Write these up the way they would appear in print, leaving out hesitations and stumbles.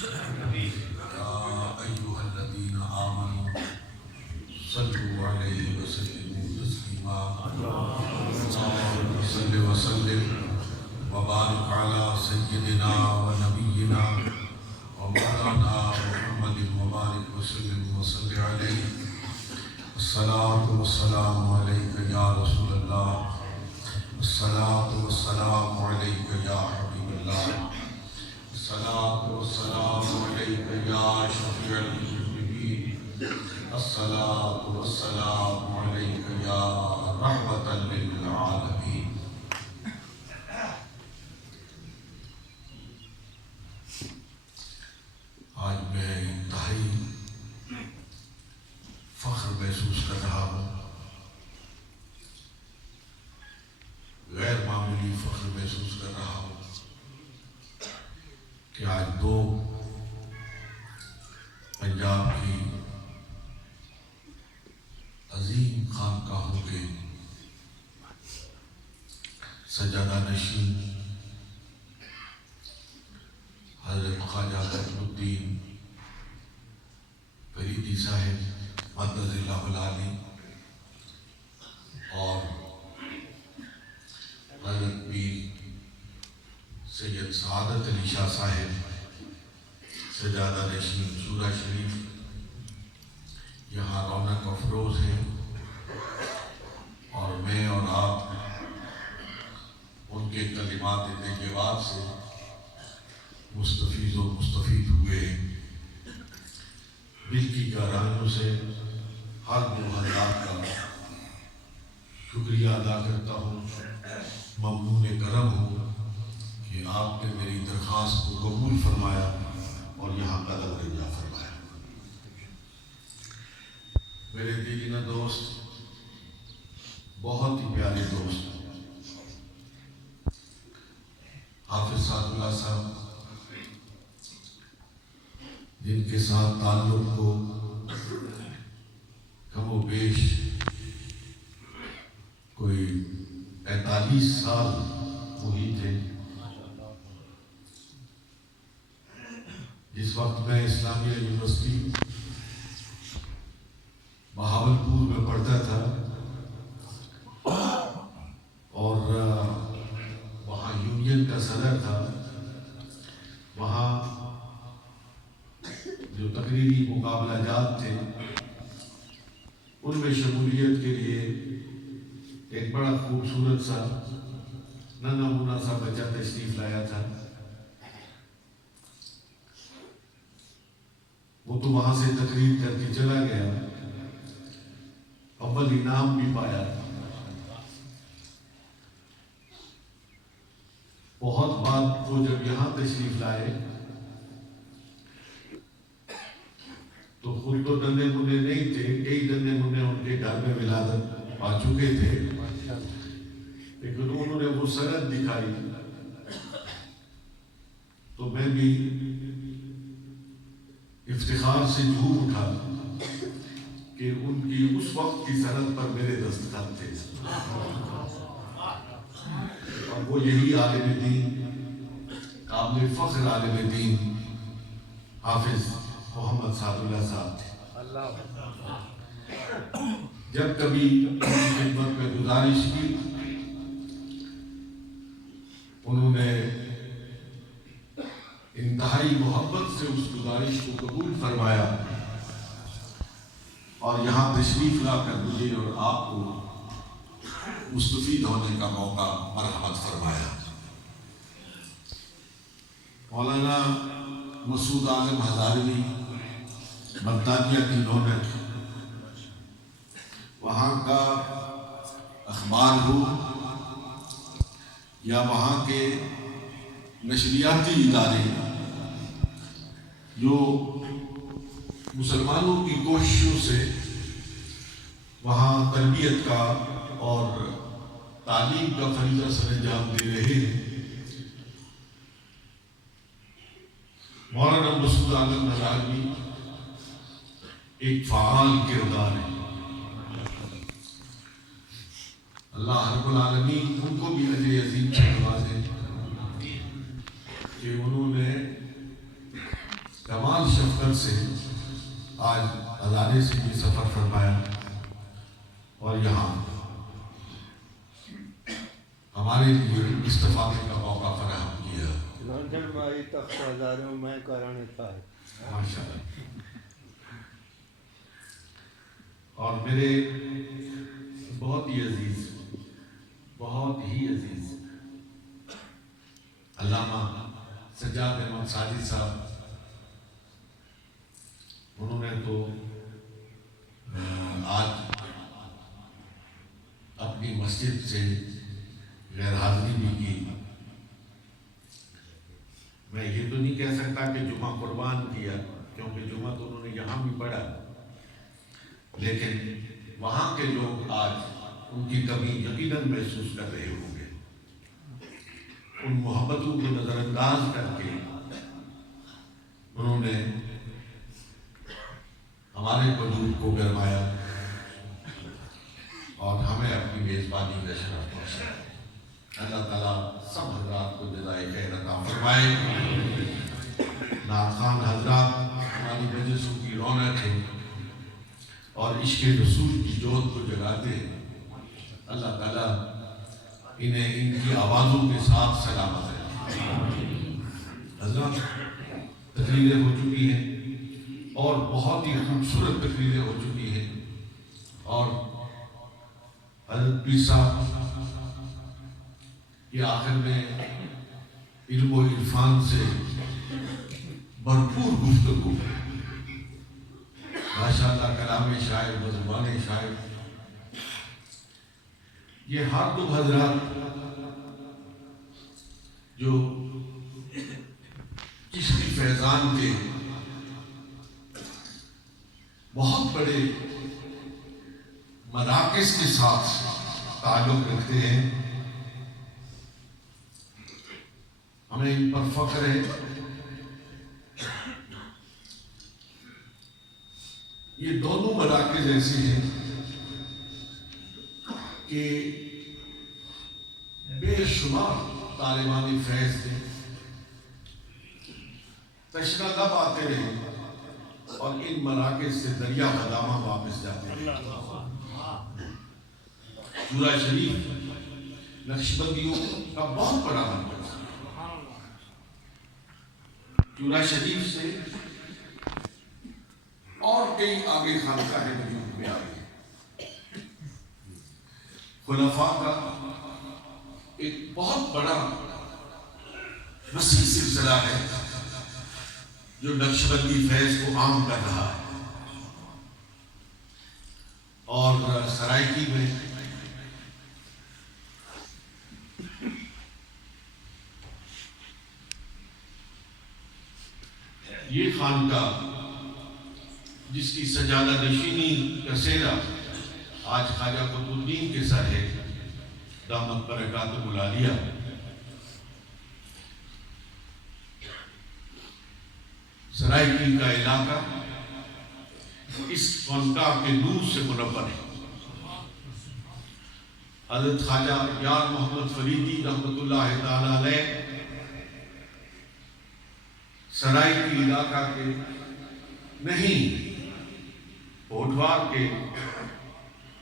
أيها الذين آمنوا صلوا عليه وسلموا تسليما اللهم صل وسلم وبارك على سيدنا ونبينا ومولانا محمد وبارك وسلم وصل عليه الصلاة والسلام عليك يا رسول الله الصلاة والسلام عليك يا حبيب الله الصلاة والسلام عليك يا شفيع المذنبين الصلاة والسلام عليك يا رحمة للعالمين. آج میں انتہائی فخر محسوس کر رہا ہوں، غیر معمولی فخر محسوس کر رہا ہوں کہ آج دو پنجاب کی عظیم خانقاہوں کے سجادہ نشین حضرت خواجہ قطب الدین فریدی صاحب مدد اللہ العالی اور حضرت پیر سید سعادت علی شاہ صاحب سجادہ نشین سورہ شریف یہاں رونق افروز ہے، اور میں اور آپ ان کے کلمات طیبات سے مستفیض و مستفید ہوئے ہیں۔ دل کی گہرائیوں سے ہر دو حضرات کا شکریہ ادا کرتا ہوں، ممنون کرم ہوں کہ آپ نے میری درخواست کو قبول فرمایا اور یہاں قدم رجا فرمایا۔ میرے دیدینہ دوست، بہت ہی پیارے دوست حافظ سعد اللہ صاحب، جن کے ساتھ تعلق کو کم و بیش کوئی 45 سال ہوئی تھے۔ جس وقت میں اسلامیہ یونیورسٹی بہاولپور میں پڑھتا تھا اور وہاں یونین کا صدر تھا، وہاں جو تقریری مقابلہ جات تھے ان میں شمولیت کے لیے ایک بڑا خوبصورت سا ننھا منھا سا بچہ تشریف لایا تھا۔ وہ تو وہاں سے تقریر کر کے چلا گیا، اول انعام بھی پایا۔ بہت بعد وہ جب یہاں تشریف لائے تو خود تو ننھے منھے نہیں تھے، کئی ننھے منھے ان کے گھر میں ولادت پا چکے تھے، لیکن انہوں نے وہ سند دکھائی تو میں بھی افتخار سے جھوم اٹھا کہ ان کی اس وقت کی سند پر میرے دستخط تھے، اور وہ یہی عالم دین، قابل فخر عالم دین حافظ محمد سعد اللہ صاحب تھے۔ جب کبھی خدمت میں گزارش کی، انہوں نے انتہائی محبت سے اس گزارش کو قبول فرمایا اور یہاں تشریف لا کر مجھے اور آپ کو مستفید ہونے کا موقع مرحمت فرمایا۔ مولانا مسعود عالم ہزاروی برطانیہ کی رونق، وہاں کا اخبار ہو یا وہاں کے نشریاتی ادارے جو مسلمانوں کی کوششوں سے وہاں تربیت کا اور تعلیم کا فریضہ سر انجام دے رہے ہیں، مولانا مسعود عالم ہزاروی ایک فعال کردار ہے۔ اللہ رب العالمین ان کو بھی اجر عظیم سے نوازے کہ انہوں نے آج ادارے سے بھی سفر فرمایا اور یہاں ہمارے لیے استفادے کا موقع فراہم کیا. لندن میں تخت ہزاروں میں کرانے تھا. ماشاء اللہ. اور میرے بہت ہی عزیز علامہ سجاد احمد ساجد صاحب، انہوں نے تو آج اپنی مسجد سے غیر حاضری بھی کی. میں یہ تو نہیں کہہ سکتا کہ جمعہ قربان کیا، کیونکہ جمعہ تو انہوں نے یہاں بھی پڑھا، لیکن وہاں کے لوگ آج ان کی کمی یقیناً محسوس کر رہے ہوں گے. ان محبتوں کو نظر انداز کر کے انہوں نے ہمارے وجود کو گرمایا اور ہمیں اپنی میزبانی کا شرف پہنچایا. اللہ تعالیٰ سب حضرات کو جزائے خیر عطا فرمائے. ناخوان حضرات ہماری مجلسوں کی رونق ہے اور عشق رسول کی جوت کو جگاتے ہیں. اللہ تعالیٰ انہیں ان کی آوازوں کے ساتھ سلامت ہے. حضرات تقریریں ہو چکی ہیں اور بہت ہی خوبصورت تقریریں ہو چکی ہیں، اور حضرت پیر صاحب یہ آخر میں علم و عرفان سے بھرپور گفتگو، ماشاءاللہ کلام شاعر مضمون شاعر. یہ ہر دو حضرات جو چشتی فیضان کے بہت بڑے مراکز کے ساتھ تعلق رکھتے ہیں، ہمیں ان پر فخر ہے. یہ دونوں مراکز ایسے ہیں کہ بے شمار طالبان فیض تھے، تشنہ لب آتے رہے اور ان مراکز سے دریا بدامہ واپس جاتے رہے. چورا شریف نقشبندیوں کا بہت بڑا مرکز ہے. چورا شریف سے اور کئی آگے خانقاہیں وجود میں آ گئی. خلفاء کا ایک بہت بڑا وسیع سلسلہ ہے جو نقشبندی فیض کو عام کر رہا ہے. اور سرائکی میں یہ خانقاہ جس کی سجادہ نشینی کا سہرا آج خواجہ قطب الدین کے سر ہے، دامت برکاتہ العالیہ، سرائکی کا علاقہ اس خانقاہ کے نور سے منور ہے. حضرت خواجہ یار محمد فریدی رحمۃ اللہ تعالی علیہ سرائکی علاقہ کے نہیں، ہوٹوار کے،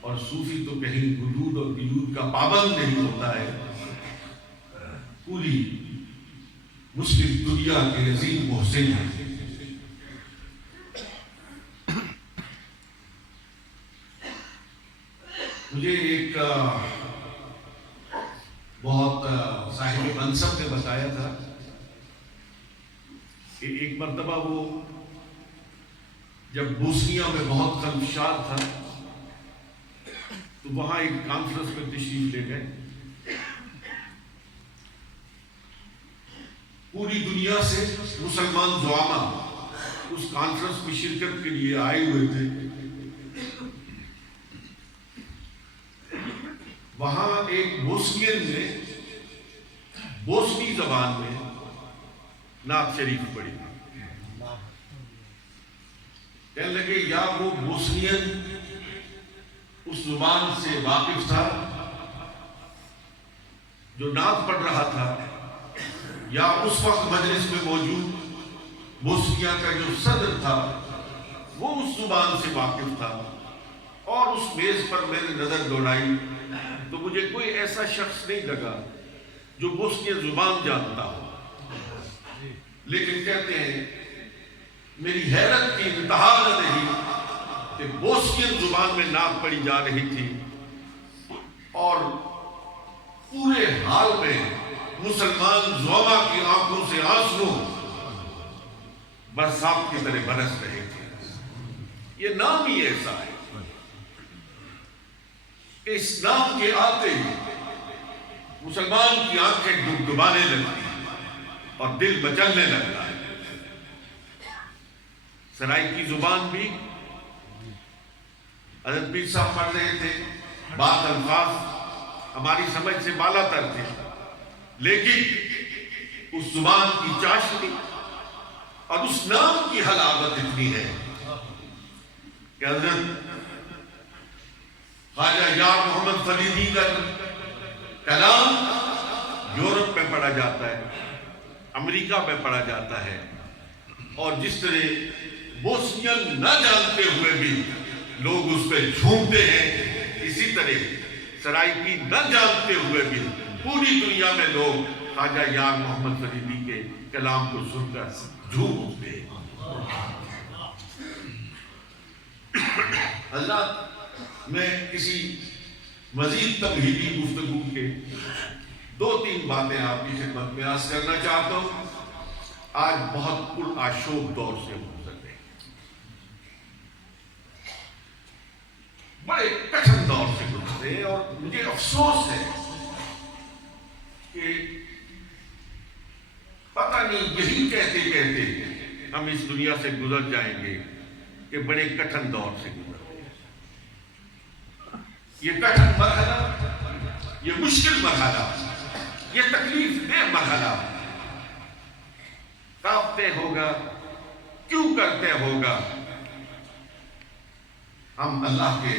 اور صوفی تو کہیں حدود اور قیود کا پابند نہیں ہوتا ہے، پوری مسلم دنیا کے عظیم محسن ہیں. مجھے ایک بہت صاحب منصب نے بتایا تھا کہ ایک مرتبہ وہ جب بوسنیا میں بہت خلفشار تھا تو وہاں ایک کانفرنس میں تشریف لے گئے. پوری دنیا سے مسلمان زعما اس کانفرنس میں شرکت کے لیے آئے ہوئے تھے. وہاں ایک بوسنین نے بوسنی زبان میں نعت شریف پڑھی. کہنے لگے یا وہ بوسنین اس زبان سے واقف تھا جو نعت پڑھ رہا تھا، یا اس وقت مجلس میں موجود بوسنیا کا جو صدر تھا وہ اس زبان سے واقف تھا، اور اس میز پر میں نے نظر دوڑائی تو مجھے کوئی ایسا شخص نہیں لگا جو بوسنین زبان جانتا ہو، لیکن کہتے ہیں میری حیرت کی انتہا نہ رہی کہ بوسنین زبان میں نعت پڑھی جا رہی تھی، اور پورے حال میں مسلمان زعما کی آنکھوں سے آنسو برسات کی طرح برس رہے تھے۔ یہ نام ہی ایسا ہے کہ اس نام کے آتے ہی مسلمان کی آنکھیں ڈبڈبانے لگتی اور دل مچلنے لگتا ہے۔ سرائیکی زبان بھی حضرت پیر صاحب پڑھ رہے تھے، بات الفاظ ہماری سمجھ سے بالا تر تھے، لیکن اس زبان کی چاشنی اور اس نام کی حلاوت اتنی ہے کہ حضرت خواجہ یار محمد فریدی کا کلام یورپ میں پڑھا جاتا ہے، امریکہ میں پڑھا جاتا ہے، اور جس طرح بوسنین نہ جانتے ہوئے بھی لوگ اس پہ جھومتے ہیں، اسی طرح سرائیکی نہ جانتے ہوئے بھی پوری دنیا میں لوگ خواجہ یار محمد فریدی کے کلام کو سن کر جھوم اٹھتے ہیں۔ حضرات، میں کسی مزید تمہیدی گفتگو کے 2-3 باتیں آپ کی خدمت میں عرض کرنا چاہتا ہوں۔ آج بہت پرآشوب دور سے گزر رہے ہیں، بڑے کٹھن دور سے گزر رہے ہیں، اور مجھے افسوس ہے کہ پتہ نہیں یہی کہتے کہتے ہم اس دنیا سے گزر جائیں گے کہ بڑے کٹھن دور سے گزر رہے ہیں۔ یہ کٹھن مرحلہ، یہ مشکل مرحلہ، یہ تکلیف دہ مرحلہ کاپتے ہوگا، کیوں کرتے ہوگا؟ ہم اللہ کے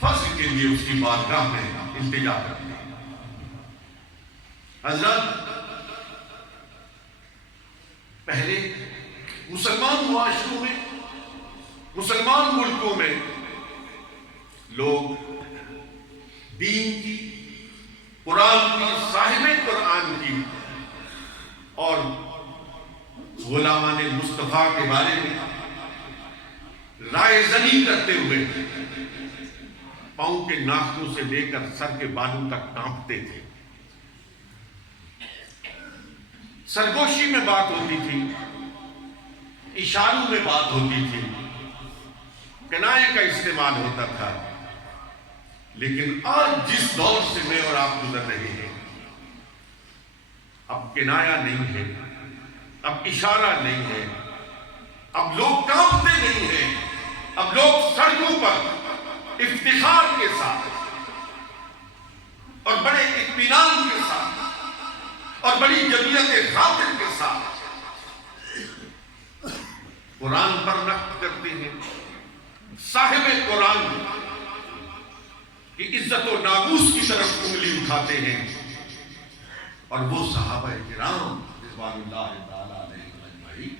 فضل کے لیے اس کی بارگاہ میں التجا کرتے ہیں۔ حضرت، پہلے مسلمان معاشروں میں، مسلمان ملکوں میں لوگ دین کی، قرآن کی، صاحب قرآن کی اور غلامان مصطفیٰ کے بارے میں رائے زنی کرتے ہوئے پاؤں کے ناخنوں سے لے کر سر کے بالوں تک کانپتے تھے۔ سرگوشی میں بات ہوتی تھی، اشاروں میں بات ہوتی تھی، کنائے کا استعمال ہوتا تھا، لیکن آج جس دور سے میں اور آپ گزر رہے ہیں، اب کنایا نہیں ہے، اب اشارہ نہیں ہے، اب لوگ کانپتے نہیں ہیں، اب لوگ سڑکوں پر افتخار کے ساتھ اور بڑے اطمینان کے ساتھ اور بڑی جمعیت خاطر کے ساتھ قرآن پر نقد کرتے ہیں، صاحب قرآن کی عزت و ناموس کی طرف انگلی اٹھاتے ہیں، اور وہ صحابہ کرام رضوان اللہ تعالیٰ علیہ اجمعین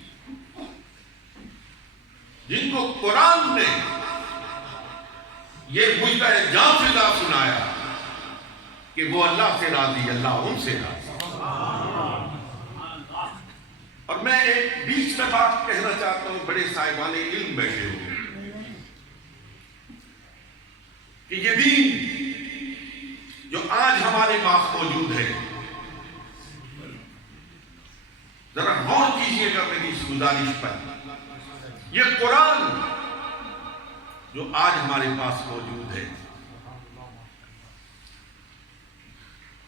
جن کو قرآن نے یہ مجدہ جاں فضا سنایا کہ وہ اللہ سے راضی، اللہ ان سے راضی۔ اور میں ایک بیچ میں بات کہنا چاہتا ہوں، بڑے صاحبان علم بیٹھے ہوئے، کہ یہ دین جو آج ہمارے پاس موجود ہے، ذرا غور کیجئے گا میری اس گزارش پر، یہ قرآن جو آج ہمارے پاس موجود ہے،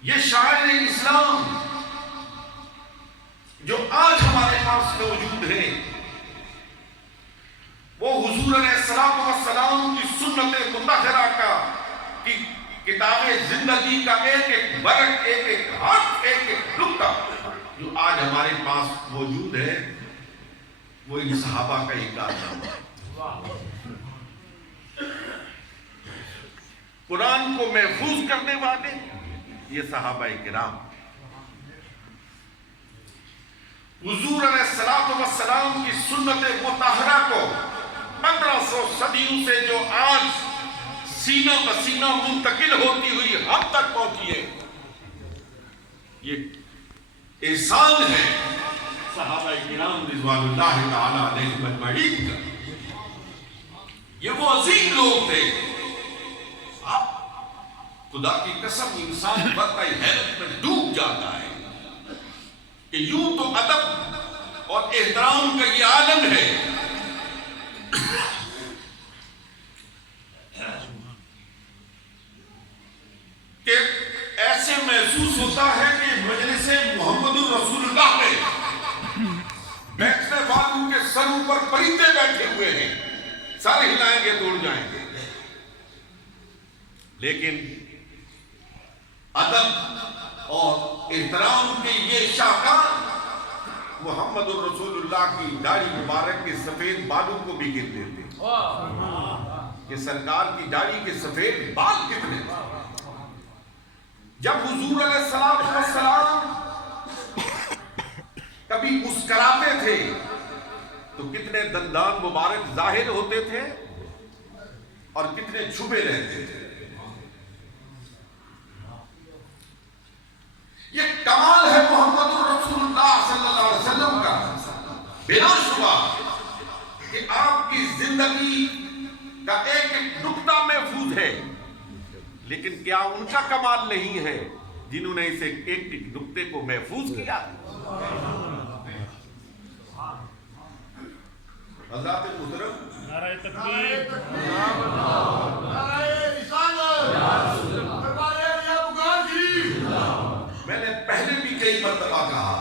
یہ شاعر اسلام جو آج ہمارے پاس موجود ہے، وہ حضور علیہ السلام کی سنت مطہرہ کا کی کتاب زندگی کا ایک ایک برق، ایک ایک حرف، ایک ایک نقطہ جو آج ہمارے پاس موجود ہے، وہ ان صحابہ کا ہی کارنامہ ہے۔ قرآن کو محفوظ کرنے والے یہ صحابہ کرام، حضور علیہ السلام کی سنت مطہرہ کو 1500 صدیوں سے جو آج سینہ بسینہ منتقل ہوتی ہوئی ہم تک پہنچی ہے، یہ احسان ہے صحابہ کرام رضوان اللہ تعالی علیہم اجمعین کا۔ یہ وہ عظیم لوگ تھے، خدا کی قسم انسان واقعی حیرت میں ڈوب جاتا ہے کہ یوں تو ادب اور احترام کا یہ عالم ہے، کہ ایسے محسوس ہوتا ہے کہ مجلس محمد الرسول اللہ میں بیٹھنے والوں کے سروں پر پرندے بیٹھے ہوئے ہیں، سر ہلائیں گے تو اڑ جائیں گے، لیکن ادب اور احترام کے یہ شاہکار محمد الرسول اللہ کی داڑھی مبارک کے سفید بالوں کو بھی گر دیتے کہ سرکار کی داڑھی کے سفید بال کتنے تھے۔ جب حضور علیہ السلام کبھی مسکراتے تھے تو کتنے دندان مبارک ظاہر ہوتے تھے اور کتنے چھپے رہتے تھے۔ یہ کمال ہے محمد الرسول اللہ صلی اللہ علیہ وسلم کا، بلا شبہ کہ آپ کی زندگی کا ایک ایک نقطہ محفوظ ہے، لیکن کیا ان کا کمال نہیں ہے جنہوں نے اسے ایک ایک نقطے کو محفوظ کیا؟ حضرات محترم، نعرہ تکبیر، میں نے پہلے بھی کئی مرتبہ کہا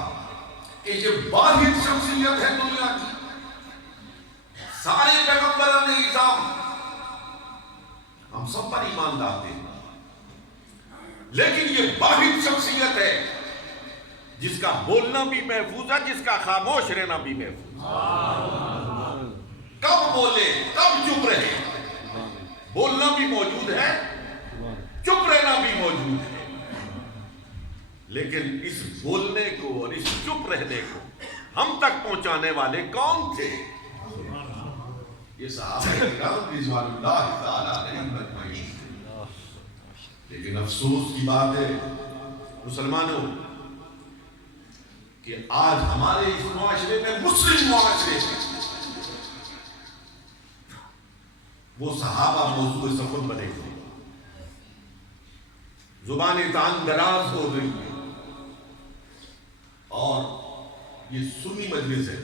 کہ یہ واحد شخصیت ہے دنیا کی، سارے پیغمبران نظام ہم سب پر ایمان لاتے ہیں، لیکن یہ واحد شخصیت ہے جس کا بولنا بھی محفوظ ہے، جس کا خاموش رہنا بھی محفوظ ہے۔ کب بولے کب چپ رہے، بولنا بھی موجود ہے، چپ رہنا بھی موجود ہے، لیکن اس بولنے کو اور اس چپ رہنے کو ہم تک پہنچانے والے کون تھے؟ یہ صحابہ کرام رضوان اللہ تعالی علیہم اجمعین۔ لیکن افسوس کی بات ہے مسلمانوں کہ آج ہمارے اس معاشرے میں، مسلم معاشرے میں، وہ صحابہ موضوع سخن بنے ہوئے، زبانیں تان دراز ہو رہی ہیں، اور یہ سنی مجلس ہے،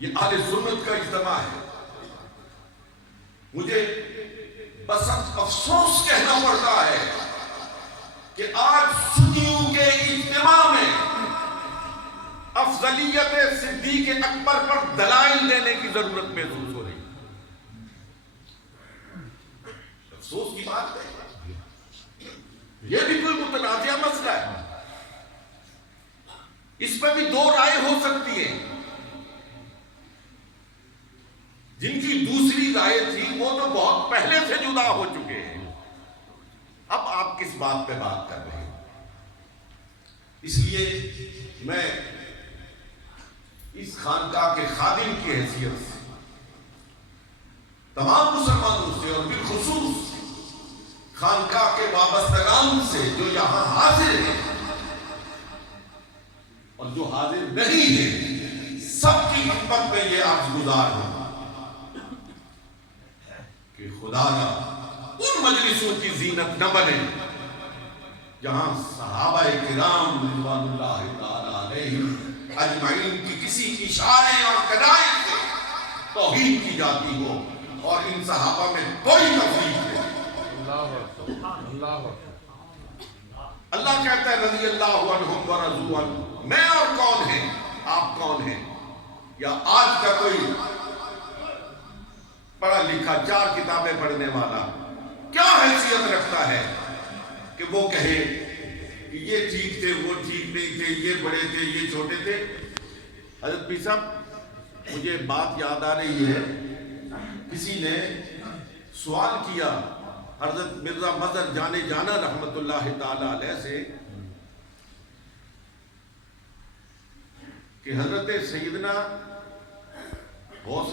یہ اہل سنت کا اجتماع ہے۔ مجھے بس افسوس کہنا پڑتا ہے کہ آج سنیوں کے اجتماع میں افضلیت صدیق اکبر پر دلائل دینے کی ضرورت محسوس ہو رہی ہے۔ افسوس کی بات ہے، یہ بھی کوئی متنازع مسئلہ ہے، اس پہ بھی دو رائے ہو سکتی ہیں۔ جن کی دوسری رائے تھی وہ تو بہت پہلے سے جدا ہو چکے ہیں، اب آپ کس بات پہ بات کر رہے ہیں؟ اس لیے میں اس خانقاہ کے خادم کی حیثیت سے تمام مسلمانوں سے اور بالخصوص خانقاہ کے وابستگان سے جو یہاں حاضر ہیں اور جو حاضر نہیں ہیں، سب کی خدمت میں یہ عرض گزار ہوں کہ خدایا ان مجلسوں کی زینت نہ بنے جہاں صحابہ کرام رضوان اللہ تعالی علیہم اجمعین کی کسی اشارے اور قدائے سے توہین کی جاتی ہو اور ان صحابہ میں کوئی تفریق ہو۔ اللہ کہتا ہے رضی اللہ عنہم ورضوا عنہ، میں اور کون ہیں، آپ کون ہیں؟ یا آج کا کوئی پڑھا لکھا 4 کتابیں پڑھنے والا کیا حیثیت رکھتا ہے کہ وہ کہے کہ یہ ٹھیک تھے، وہ ٹھیک نہیں تھے، یہ بڑے تھے، یہ چھوٹے تھے؟ حضرت پیر صاحب، مجھے بات یاد آ رہی ہے، کسی نے سوال کیا حضرت مرزا مظہر جانے جانا رحمت اللہ تعالی علیہ سے کہ حضرت سیدنا غوث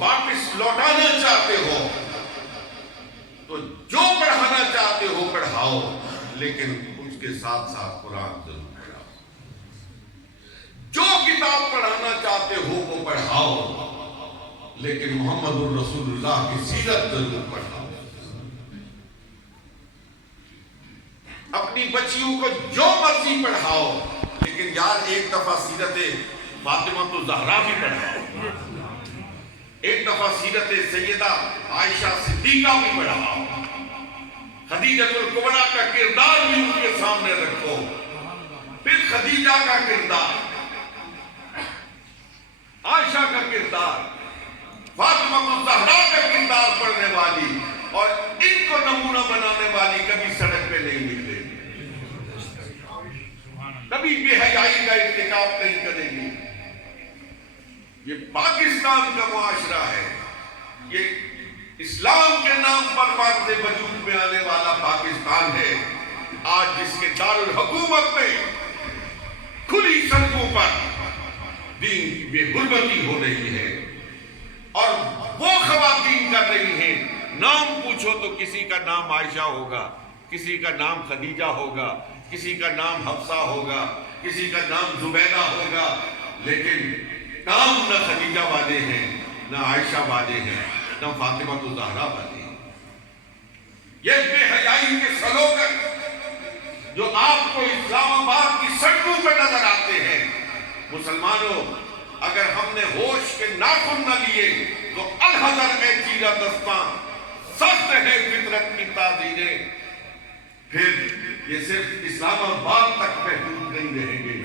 واپس لوٹانا چاہتے ہو تو جو پڑھانا چاہتے ہو پڑھاؤ، لیکن اس کے ساتھ ساتھ قرآن ضرور پڑھاؤ۔ جو کتاب پڑھانا چاہتے ہو وہ پڑھاؤ، لیکن محمد الرسول اللہ کی سیرت ضرور پڑھاؤ۔ اپنی بچیوں کو جو مرضی پڑھاؤ، لیکن یار ایک دفعہ سیرت فاطمہ الزہرا بھی پڑھاؤ، ایک دفعہ سیرت سیدہ عائشہ صدیقہ بھی پڑھاؤ، خدیجہ الکبریٰ کا کردار بھی ان کے سامنے رکھو، پھر خدیجہ کا کردار، عائشہ کا کردار، فاطمہ الزہرا کا کردار پڑھنے والی اور ان کو نمونہ بنانے والی کبھی سڑک پہ نہیں نکلے، کبھی بے حیائی کا ارتکاب نہیں کرے گی۔ یہ پاکستان کا معاشرہ ہے، یہ اسلام کے نام پر بعد سے وجود میں آنے والا پاکستان ہے، آج جس کے دارالحکومت میں کھلی سڑکوں پر دین کی بے غربتی ہو رہی ہے، اور وہ خواتین کر رہی ہیں، نام پوچھو تو کسی کا نام عائشہ ہوگا، کسی کا نام خدیجہ ہوگا، کسی کا نام حفصہ ہوگا، کسی کا نام زبیدہ ہوگا، لیکن کام نہ خدیجہ والے ہیں، نہ عائشہ والے ہیں، نہ فاطمہ الزہرا والے ہیں۔ یہ بے حیائی کے سلوگن جو آپ کو اسلام آباد کی سڑکوں پہ نظر آتے ہیں، مسلمانوں اگر ہم نے ہوش کے ناخن نہ لیے تو الحذر اے چیرہ دستاں، سخت ہے فطرت کی تعزیریں، پھر یہ صرف اسلام آباد تک محدود نہیں رہیں گے،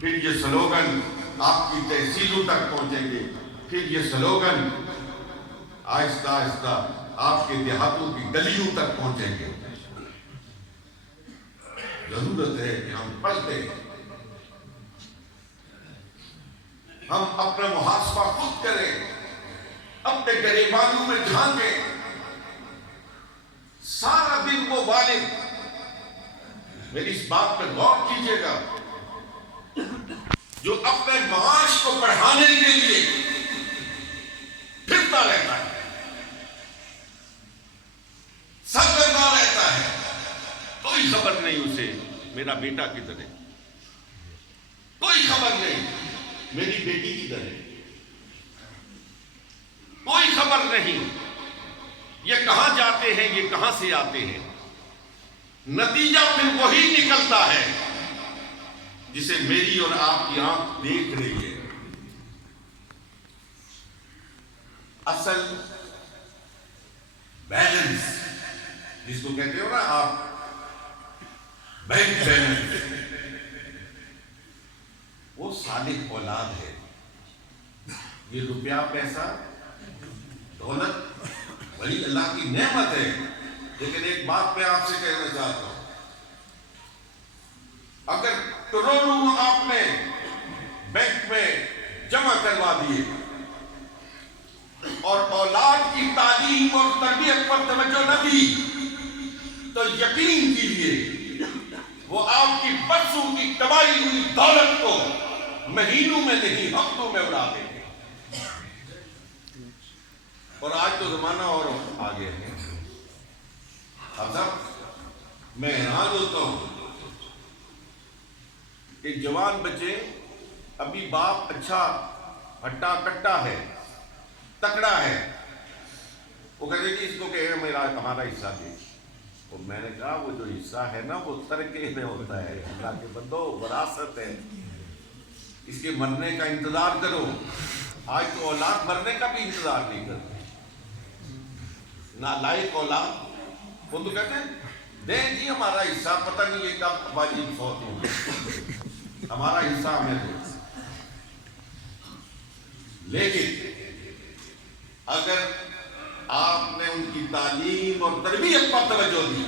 پھر یہ سلوگن آپ کی تحصیلوں تک پہنچیں گے، پھر یہ سلوگن آہستہ آہستہ آپ کے دیہاتوں کی گلیوں تک پہنچیں گے۔ ضرورت ہے کہ ہم پلٹیں، ہم اپنا محاسبہ خود کریں، اپنے گریبانوں میں جھانکیں۔ سارا دن وہ والد، میری اس بات پہ غور کیجئے گا، جو اپنے معاش کو بڑھانے کے لیے پھرتا رہتا ہے، سرگرداں رہتا ہے، کوئی خبر نہیں اسے میرا بیٹا کدھر ہے، کوئی خبر نہیں میری بیٹی کدھر ہے، کوئی خبر نہیں یہ کہاں جاتے ہیں، یہ کہاں سے آتے ہیں۔ نتیجہ پھر وہی نکلتا ہے جسے میری اور آپ کی آنکھ دیکھ رہی ہے۔ اصل بیلنس جس کو کہتے ہو نا آپ، بینک بیلنس، وہ صالح اولاد ہے۔ یہ روپیہ پیسہ دولت بڑی اللہ کی نعمت ہے، لیکن ایک بات میں آپ سے کہنا چاہتا ہوں، اگر کروڑوں آپ نے بینک میں جمع کروا دیے اور اولاد کی تعلیم اور تربیت پر توجہ نہ دی تو یقین کیجیے وہ آپ کی برسوں کی کمائی ہوئی دولت کو مہینوں میں نہیں ہفتوں میں اڑا دیں گے۔ اور آج تو زمانہ اور آگے ہے۔ اب میں حیران ہوتا ہوں، ایک جوان بچے، ابھی باپ اچھا ہٹا کٹا ہے، تکڑا ہے، وہ کہتے کہ اس کو کہ ہمارا حصہ دے، اور میں نے کہا وہ جو حصہ ہے نا وہ ترکے میں ہوتا ہے، اللہ کے بندو وراثت ہے، اس کے مرنے کا انتظار کرو۔ آج تو اولاد مرنے کا بھی انتظار نہیں کرتی، نالائق اولاد، وہ تو کہتے ہیں دیں جی ہمارا حصہ، پتہ نہیں یہ کب واجب فوت ہوگا، ہمارا حصہ ہمیں دو۔ لیکن اگر آپ نے ان کی تعلیم اور تربیت پر توجہ دی،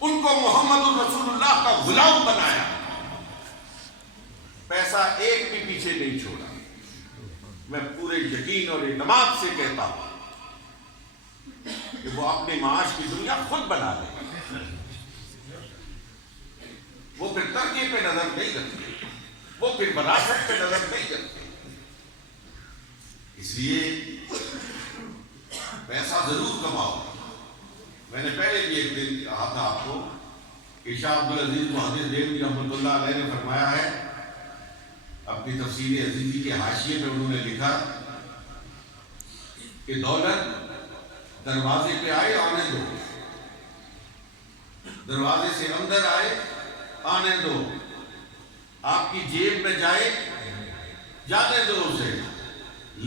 ان کو محمد الرسول اللہ کا غلام بنایا، پیسہ ایک بھی پیچھے نہیں چھوڑا، میں پورے یقین اور اعتماد سے کہتا ہوں کہ وہ اپنے معاش کی دنیا خود بنا لے، وہ پھر ترکے پہ نظر نہیں رکھتے، وہ پھر وراثت پہ نظر نہیں رکھتے۔ اس لیے پیسہ ضرور کماؤ. میں نے پہلے بھی ایک دن کہا تھا آپ کو کہ شاہ عبدالعزیز محدث دہلوی رحمۃ اللہ علیہ نے فرمایا ہے اپنی تفسیر عزیزی کے حاشیے میں، انہوں نے لکھا کہ دولت دروازے پہ آئے آنے دو، دروازے سے اندر آئے آنے دو، آپ کی جیب میں جائے جانے دو اسے،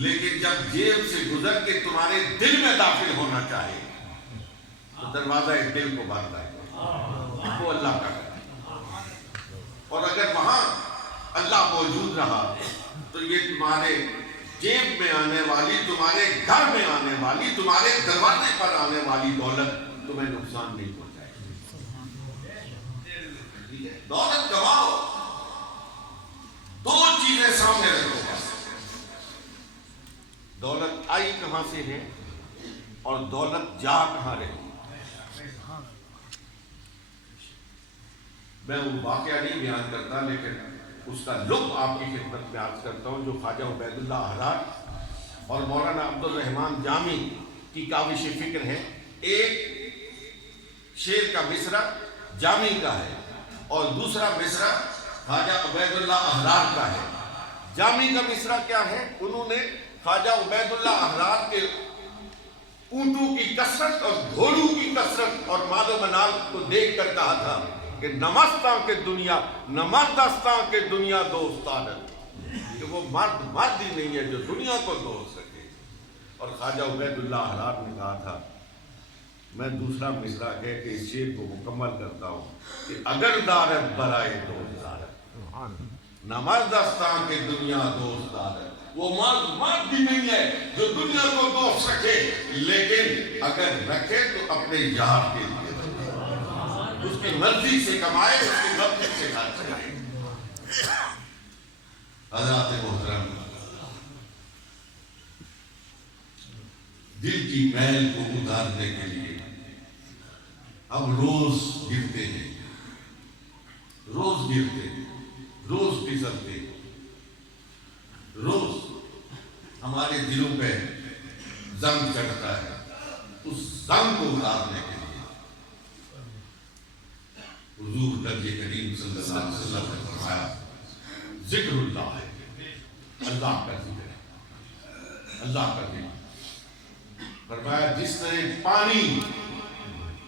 لیکن جب جیب سے گزر کے تمہارے دل میں داخل ہونا چاہے تو دروازہ دل کو بند آئے، وہ اللہ کا ہے. اور اگر وہاں اللہ موجود رہا تو یہ تمہارے جیب میں آنے والی، تمہارے گھر میں آنے والی، تمہارے دروازے پر آنے والی دولت تمہیں نقصان نہیں پہنچائے. دولت کماؤ، دو چیزیں سامنے رکھو بس. دولت آئی کہاں سے ہے اور دولت جا کہاں رہی. میں وہ واقعہ نہیں بیان کرتا، لیکن اس کا لطف آپ کی خدمت میں عرض کرتا ہوں، جو خواجہ عبید اللہ احرار اور مولانا عبد الرحمن جامی کی کاوش فکر ہے. ایک شعر کا مصرع جامی کا ہے اور دوسرا مصرع خواجہ عبید اللہ احرار کا ہے. جامی کا مصرع کیا ہے؟ انہوں نے خواجہ عبید اللہ احرار کے اونٹوں کی کثرت اور گھوڑوں کی کثرت اور مال و منال کو دیکھ کر کہا تھا کہ نمستاں کے دنیا نمردستاں کے دنیا دوستان ہے، کہ وہ مرد ہی نہیں ہے جو دنیا کو دوست سکے. اور خواجہ عبید اللہ احرار نے کہا تھا، میں دوسرا مصرع کہہ کے اس شعر کو مکمل کرتا ہوں کہ اگر دارت برائے دوست دارت نمردستاں کے دنیا دوست دارت. وہ مرد ہی نہیں ہے جو دنیا کو دوست رکھے، لیکن اگر رکھے تو اپنے یار کے لیے اس کی مرضی سے کمائے، اس کی مرضی سے خرچ کرے. حضرات محترم، دل کی میل کو اتارنے کے لیے ہم روز گرتے ہیں، روز گرتے ہیں، روز پھسلتے ہیں. روز ہمارے دلوں پہ زنگ چڑھتا ہے. اس زنگ کو اتارنے کے لیے حضور نبی کریم صلی اللہ علیہ وسلم نے فرمایا ذکر اللہ ہے، اللہ کا ذکر ہے، اللہ کا ذکر. فرمایا جس طرح پانی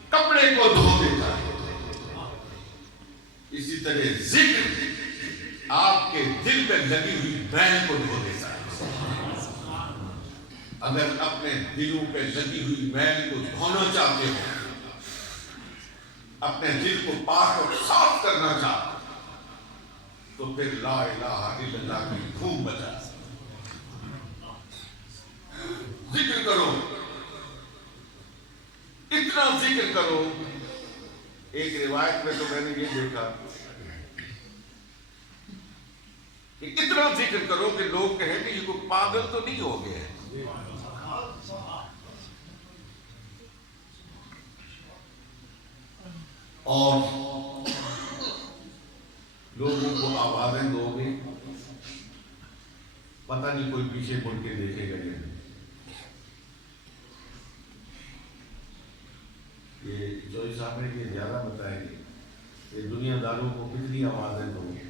کپڑے کو دھو دیتا ہے، اسی طرح ذکر آپ کے دل پہ لگی ہوئی میل کو دھو دیتا ہے. اگر اپنے دلوں پہ لگی ہوئی میل کو دھونا چاہتے ہو، اپنے دل کو پاک اور صاف کرنا چاہتے تو پھر لا الہ الا اللہ کی خوب بجا ذکر کرو، اتنا ذکر کرو. ایک روایت میں تو میں نے یہ دیکھا کہ اتنا ذکر کرو کہ لوگ کہیں کہ یہ کوئی پاگل تو نہیں ہو گئے. اور لوگوں کو آوازیں دو گے، پتہ نہیں کوئی پیچھے مڑ کے دیکھے گا نہیں. یہ چوہی صاحب نے یہ زیادہ بتائیں گے کہ دنیا داروں کو کتنی آوازیں دو گے.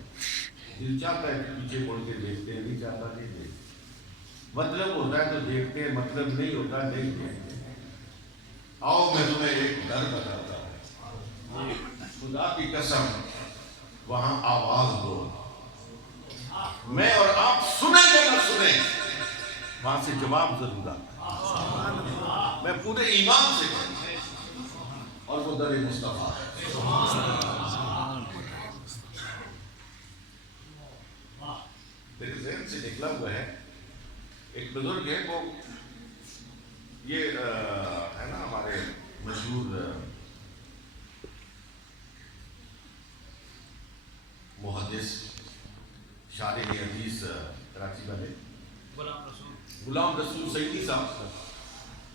دل چاہتا ہے کہ پیچھے مڑ کے دیکھتے ہیں، نہیں چاہتا نہیں دیکھتے. مطلب ہوتا ہے تو دیکھتے ہیں، مطلب نہیں ہوتا نہیں دیکھتے. آؤ میں تمہیں ایک ڈر بتاتا ہوں، خدا کی قسم وہاں آواز دو، میں اور آپ سنیں یا نہ سنیں وہاں سے جواب ضرور آتا. میں پورے ایمان سے کہوں، اور وہ در مصطفیٰ ہے. میرے ذہن سے نکلا ہوا ہے، ایک بزرگ ہے، وہ یہ ہے نا ہمارے مشہور محدث شارح حدیث کراچی والے غلام رسول سعیدی صاحب،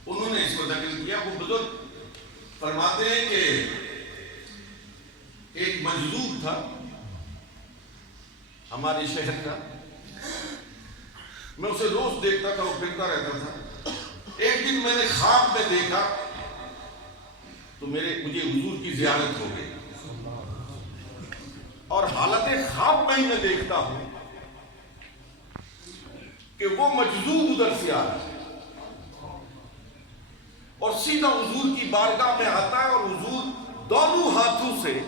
انہوں نے اس کو نقل کیا. وہ بزرگ فرماتے ہیں کہ ایک مجذوب تھا ہمارے شہر کا، میں اسے روز دیکھتا تھا، وہ پھرتا رہتا تھا. ایک دن میں نے خواب میں دیکھا تو مجھے حضور کی زیارت ہو گئی، اور حالت خواب میں ہی میں دیکھتا ہوں کہ وہ مجذوب ادھر سے آ رہا ہے اور سیدھا حضور کی بارگاہ میں آتا ہے، اور حضور دونوں ہاتھوں سے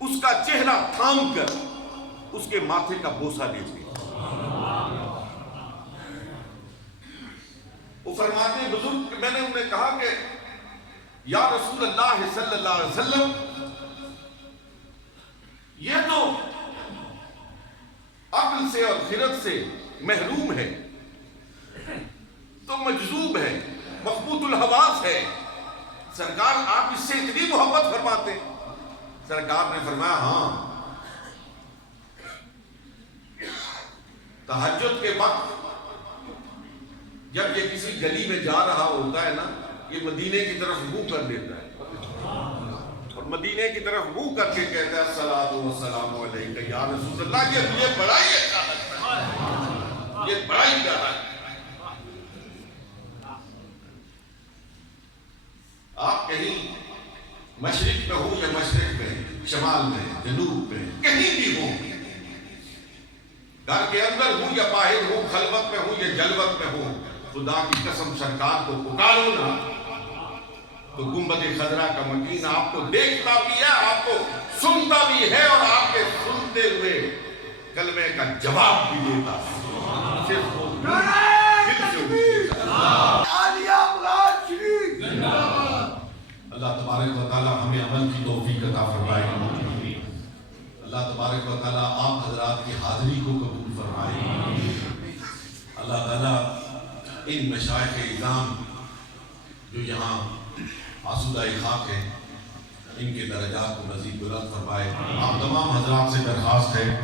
اس کا چہرہ تھام کر اس کے ماتھے کا بوسہ لیتے. وہ فرماتے ہیں بزرگ، میں نے انہیں کہا کہ یا رسول اللہ صلی اللہ علیہ وسلم، یہ تو عقل سے اور خرد سے محروم ہے، تو مجذوب ہے، مخبوط الحواس ہے، سرکار آپ اس سے اتنی محبت فرماتے ہیں؟ سرکار نے فرمایا ہاں، تہجد کے وقت جب یہ کسی گلی میں جا رہا ہوتا ہے نا، یہ مدینے کی طرف منہ کر لیتا ہے اور مدینے کی طرف منہ کر کے کہتا ہے الصلاۃ والسلام علیک یا رسول اللہ. یہ بڑا ہی اچھا لگتا ہے، یہ بڑا ہی پیارا ہے. آپ کہیں مشرق میں ہو یا مشرق میں، شمال میں، جنوب میں، کہیں بھی ہو، گھر کے اندر ہوں یا باہر ہوں، خلوت میں ہوں یا جلوت میں ہوں، خدا کی قسم سرکار کو پکارو نا تو گنبد خضرا کا مکین آپ کو دیکھتا بھی ہے، آپ کو سنتا بھی ہے، اور آپ کے سنتے ہوئے کلمے کا جواب بھی دیتا ہے. صرف وہ اللہ تبارک و تعالی ہمیں عمل کی توفیق عطا فرمائے. اللہ تبارک و تعالی آپ حضرات کی حاضری کو قبول فرمائے. اللہ تعالی ان مشائخ اعظام جو یہاں آسودہ خاک ہیں، ان کے درجات کو مزید بلند فرمائے. آپ تمام حضرات سے درخواست ہے